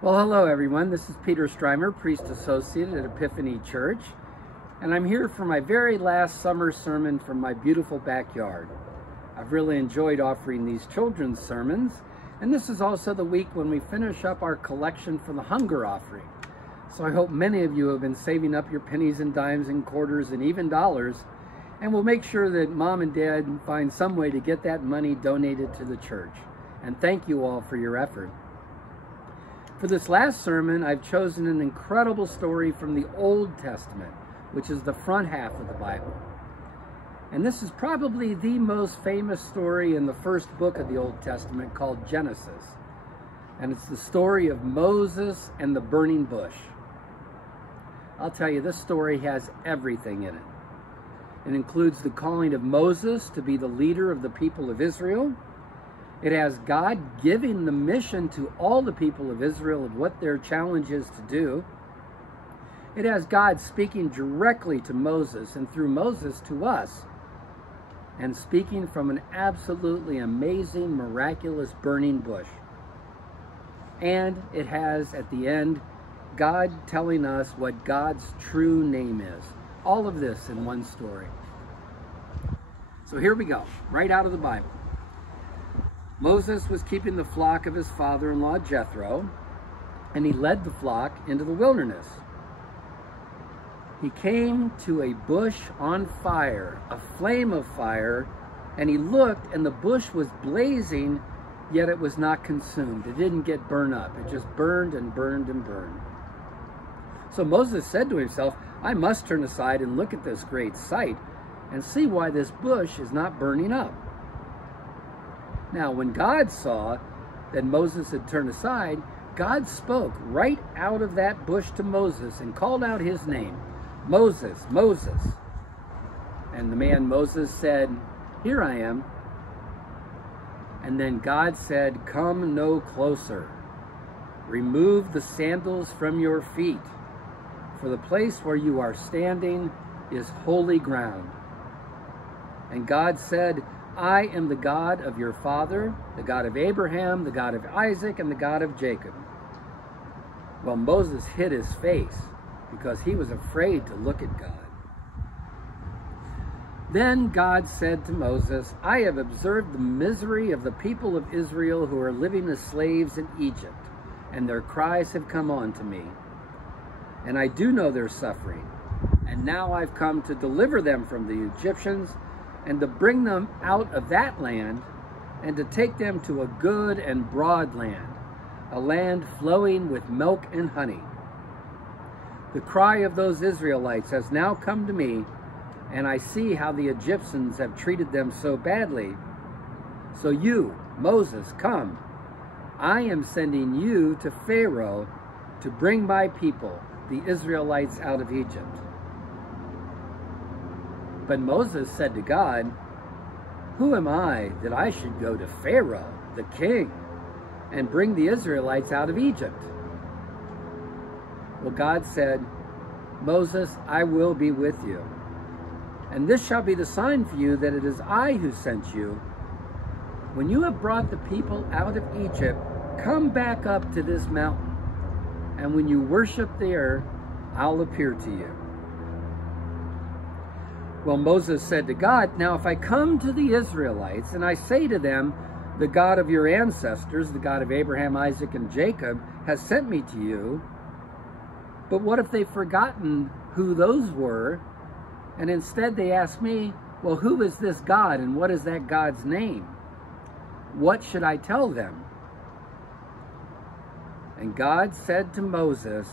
Well, hello everyone. This is Peter Strimer, Priest Associate at Epiphany Church, and I'm here for my very last summer sermon from my beautiful backyard. I've really enjoyed offering these children's sermons, and this is also the week when we finish up our collection for the hunger offering. So I hope many of you have been saving up your pennies and dimes and quarters and even dollars, and we'll make sure that Mom and Dad find some way to get that money donated to the church. And thank you all for your effort. For this last sermon, I've chosen an incredible story from the Old Testament, which is the front half of the Bible. And this is probably the most famous story in the first book of the Old Testament, called Genesis. And it's the story of Moses and the burning bush. I'll tell you, this story has everything in it. It includes the calling of Moses to be the leader of the people of Israel. It has God giving the mission to all the people of Israel of what their challenge is to do. It has God speaking directly to Moses and through Moses to us, and speaking from an absolutely amazing, miraculous burning bush. And it has, at the end, God telling us what God's true name is. All of this in one story. So here we go, right out of the Bible. Moses was keeping the flock of his father-in-law Jethro, and he led the flock into the wilderness. He came to a bush on fire, a flame of fire, and he looked, and the bush was blazing, yet it was not consumed. It didn't get burned up. It just burned and burned and burned. So Moses said to himself, I must turn aside and look at this great sight and see why this bush is not burning up. Now, when God saw that Moses had turned aside, God spoke right out of that bush to Moses and called out his name, Moses, Moses. And the man Moses said, Here I am. And then God said, Come no closer. Remove the sandals from your feet, for the place where you are standing is holy ground. And God said, I am the God of your father, the God of Abraham, the God of Isaac, and the God of Jacob. Well, Moses hid his face because he was afraid to look at God. Then God said to Moses, I have observed the misery of the people of Israel who are living as slaves in Egypt, and their cries have come on to me. And I do know their suffering, and now I've come to deliver them from the Egyptians, and to bring them out of that land, and to take them to a good and broad land, a land flowing with milk and honey. The cry of those Israelites has now come to me, and I see how the Egyptians have treated them so badly. So you, Moses, come. I am sending you to Pharaoh to bring my people, the Israelites, out of Egypt. But Moses said to God, Who am I that I should go to Pharaoh, the king, and bring the Israelites out of Egypt? Well, God said, Moses, I will be with you. And this shall be the sign for you that it is I who sent you. When you have brought the people out of Egypt, come back up to this mountain. And when you worship there, I'll appear to you. Well, Moses said to God, Now if I come to the Israelites and I say to them, the God of your ancestors, the God of Abraham, Isaac, and Jacob, has sent me to you, but what if they've forgotten who those were, and instead they ask me, well, who is this God and what is that God's name? What should I tell them? And God said to Moses,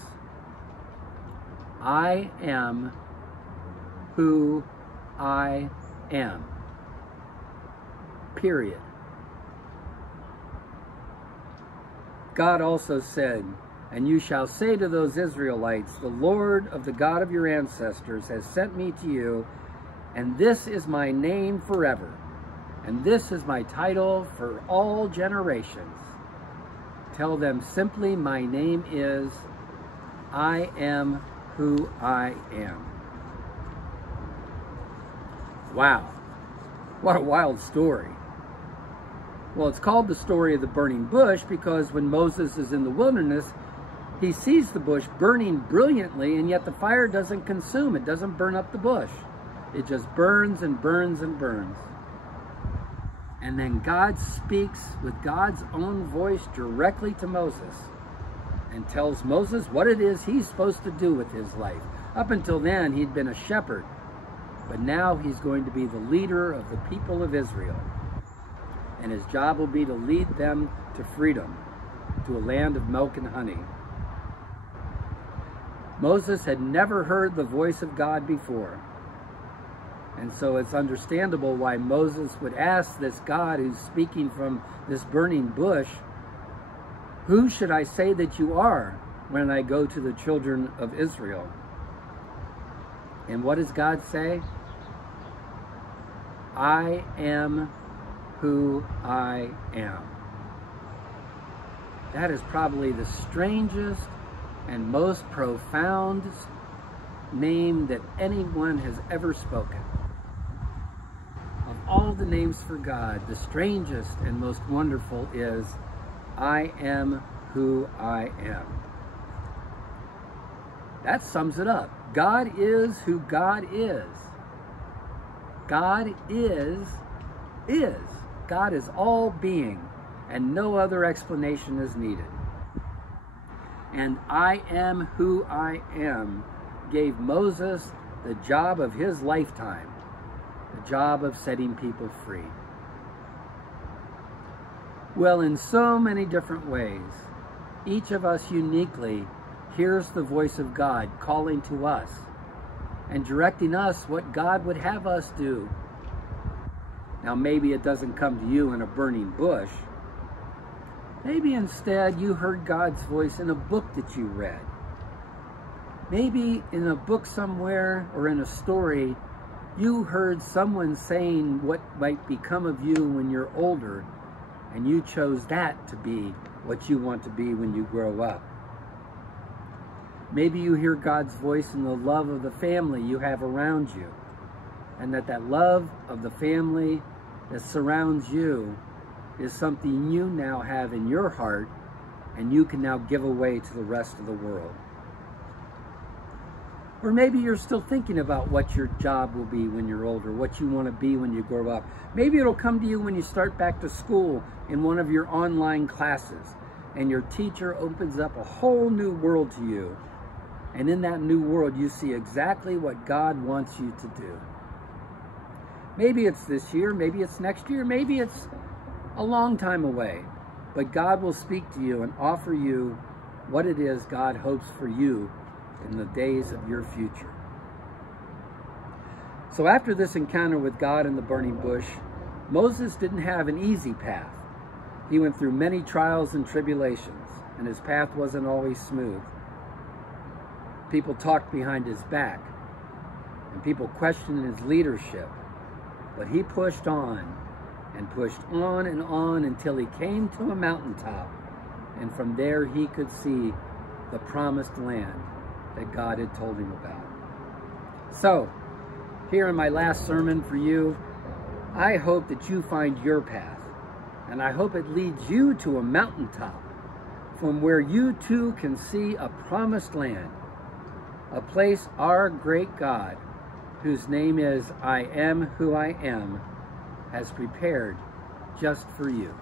I am who I am. Period. God also said, And you shall say to those Israelites, The Lord of the God of your ancestors has sent me to you, and this is my name forever, and this is my title for all generations. Tell them simply, my name is, I am who I am. Wow, what a wild story. Well, it's called the story of the burning bush because when Moses is in the wilderness, He sees the bush burning brilliantly, and yet the fire doesn't consume. It doesn't burn up the bush. It just burns and burns and burns. And then God speaks with God's own voice directly to Moses and tells Moses what it is he's supposed to do with his life. Up until then, he'd been a shepherd, but now he's going to be the leader of the people of Israel. And his job will be to lead them to freedom, to a land of milk and honey. Moses had never heard the voice of God before. And so it's understandable why Moses would ask this God who's speaking from this burning bush, "Who should I say that you are when I go to the children of Israel?" And what does God say? "I am who I am." That is probably the strangest and most profound name that anyone has ever spoken. Of all the names for God, the strangest and most wonderful is, "I am who I am." That sums it up. God is who God is. God is. God is all being, and no other explanation is needed. And "I am who I am" gave Moses the job of his lifetime, the job of setting people free. Well, in so many different ways, each of us uniquely hears the voice of God calling to us and directing us what God would have us do. Now, maybe it doesn't come to you in a burning bush. Maybe instead you heard God's voice in a book that you read. Maybe in a book somewhere or in a story, you heard someone saying what might become of you when you're older, and you chose that to be what you want to be when you grow up. Maybe you hear God's voice in the love of the family you have around you, and that love of the family that surrounds you is something you now have in your heart, and you can now give away to the rest of the world. Or maybe you're still thinking about what your job will be when you're older, what you want to be when you grow up. Maybe it'll come to you when you start back to school in one of your online classes, and your teacher opens up a whole new world to you. And in that new world, you see exactly what God wants you to do. Maybe it's this year, maybe it's next year, maybe it's a long time away. But God will speak to you and offer you what it is God hopes for you in the days of your future. So after this encounter with God in the burning bush, Moses didn't have an easy path. He went through many trials and tribulations, and his path wasn't always smooth. People talked behind his back, and people questioned his leadership. But he pushed on and pushed on and on until he came to a mountaintop, and from there he could see the promised land that God had told him about. So, here in my last sermon for you, I hope that you find your path, and I hope it leads you to a mountaintop from where you too can see a promised land, a place our great God, whose name is I Am Who I Am, has prepared just for you.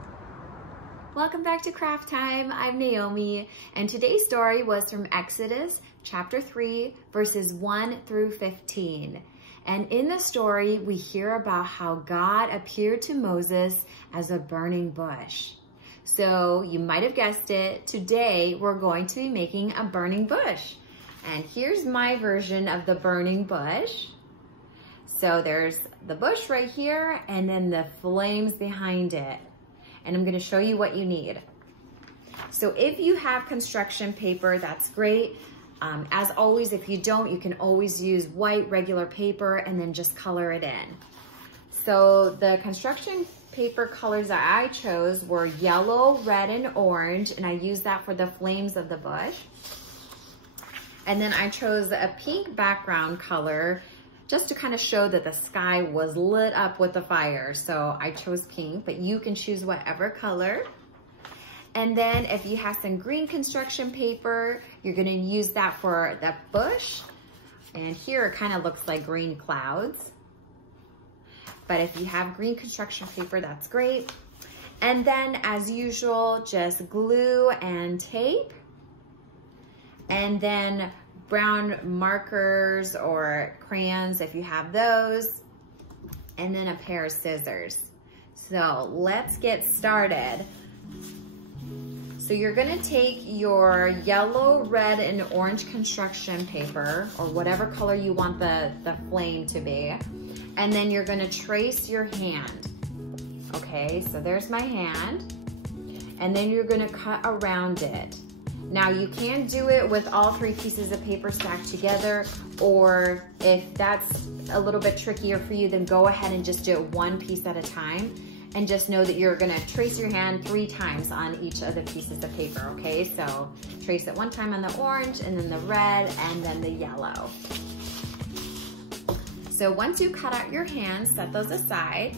Welcome back to Craft Time. I'm Naomi, and today's story was from Exodus chapter 3, verses 1 through 15. And in the story, we hear about how God appeared to Moses as a burning bush. So you might have guessed it, today we're going to be making a burning bush. And here's my version of the burning bush. So there's the bush right here, and then the flames behind it. And I'm gonna show you what you need. So if you have construction paper, that's great. As always, if you don't, you can always use white regular paper and then just color it in. So the construction paper colors that I chose were yellow, red, and orange, and I used that for the flames of the bush. And then I chose a pink background color just to kind of show that the sky was lit up with the fire. So I chose pink, but you can choose whatever color. And then if you have some green construction paper, you're gonna use that for the bush. And here it kind of looks like green clouds. But if you have green construction paper, that's great. And then as usual, just glue and tape. And then brown markers or crayons if you have those. And then a pair of scissors. So let's get started. So you're gonna take your yellow, red, and orange construction paper, or whatever color you want the flame to be, and then you're gonna trace your hand. Okay, so there's my hand, and then you're gonna cut around it. Now you can do it with all 3 pieces of paper stacked together, or if that's a little bit trickier for you, then go ahead and just do it 1 piece at a time. And just know that you're gonna trace your hand 3 times on each of the pieces of paper, okay? So trace it 1 time on the orange, and then the red, and then the yellow. So once you cut out your hands, set those aside,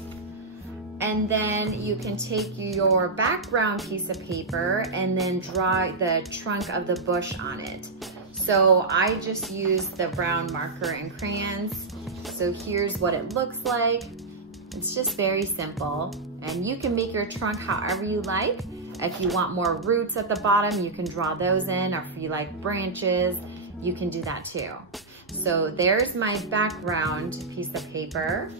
and then you can take your background piece of paper and then draw the trunk of the bush on it. So I just used the brown marker and crayons. So here's what it looks like. It's just very simple, and you can make your trunk however you like. If you want more roots at the bottom, you can draw those in, or if you like branches, you can do that too. So there's my background piece of paper,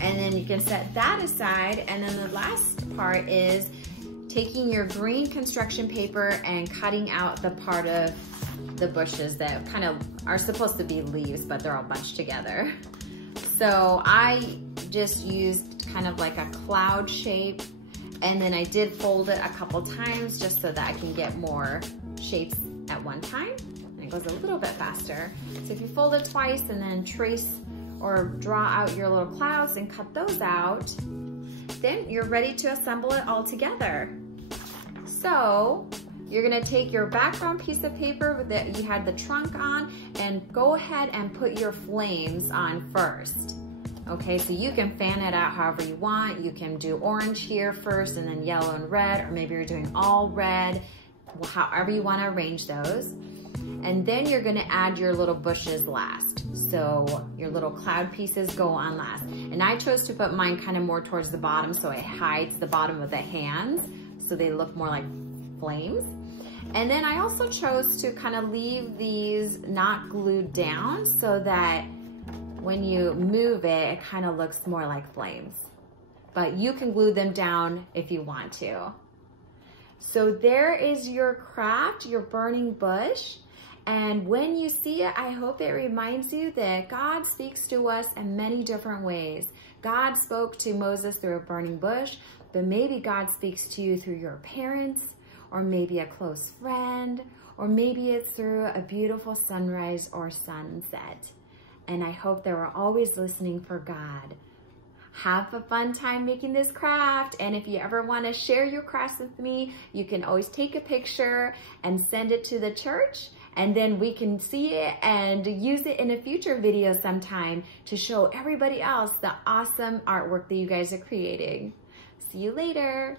and then you can set that aside. And then the last part is taking your green construction paper and cutting out the part of the bushes that kind of are supposed to be leaves, but they're all bunched together. So I just used kind of like a cloud shape, and then I did fold it a couple times just so that I can get more shapes at one time. And it goes a little bit faster. So if you fold it twice and then trace or draw out your little clouds and cut those out, then you're ready to assemble it all together. So you're gonna take your background piece of paper that you had the trunk on and go ahead and put your flames on first. Okay, so you can fan it out however you want. You can do orange here first and then yellow and red, or maybe you're doing all red, however you wanna arrange those. And then you're gonna add your little bushes last. So your little cloud pieces go on last. And I chose to put mine kind of more towards the bottom so it hides the bottom of the hands so they look more like flames. And then I also chose to kind of leave these not glued down so that when you move it, it kind of looks more like flames. But you can glue them down if you want to. So there is your craft, your burning bush. And when you see it, I hope it reminds you that God speaks to us in many different ways. God spoke to Moses through a burning bush, but maybe God speaks to you through your parents, or maybe a close friend, or maybe it's through a beautiful sunrise or sunset. And I hope that we're always listening for God. Have a fun time making this craft. And if you ever want to share your crafts with me, you can always take a picture and send it to the church. And then we can see it and use it in a future video sometime to show everybody else the awesome artwork that you guys are creating. See you later.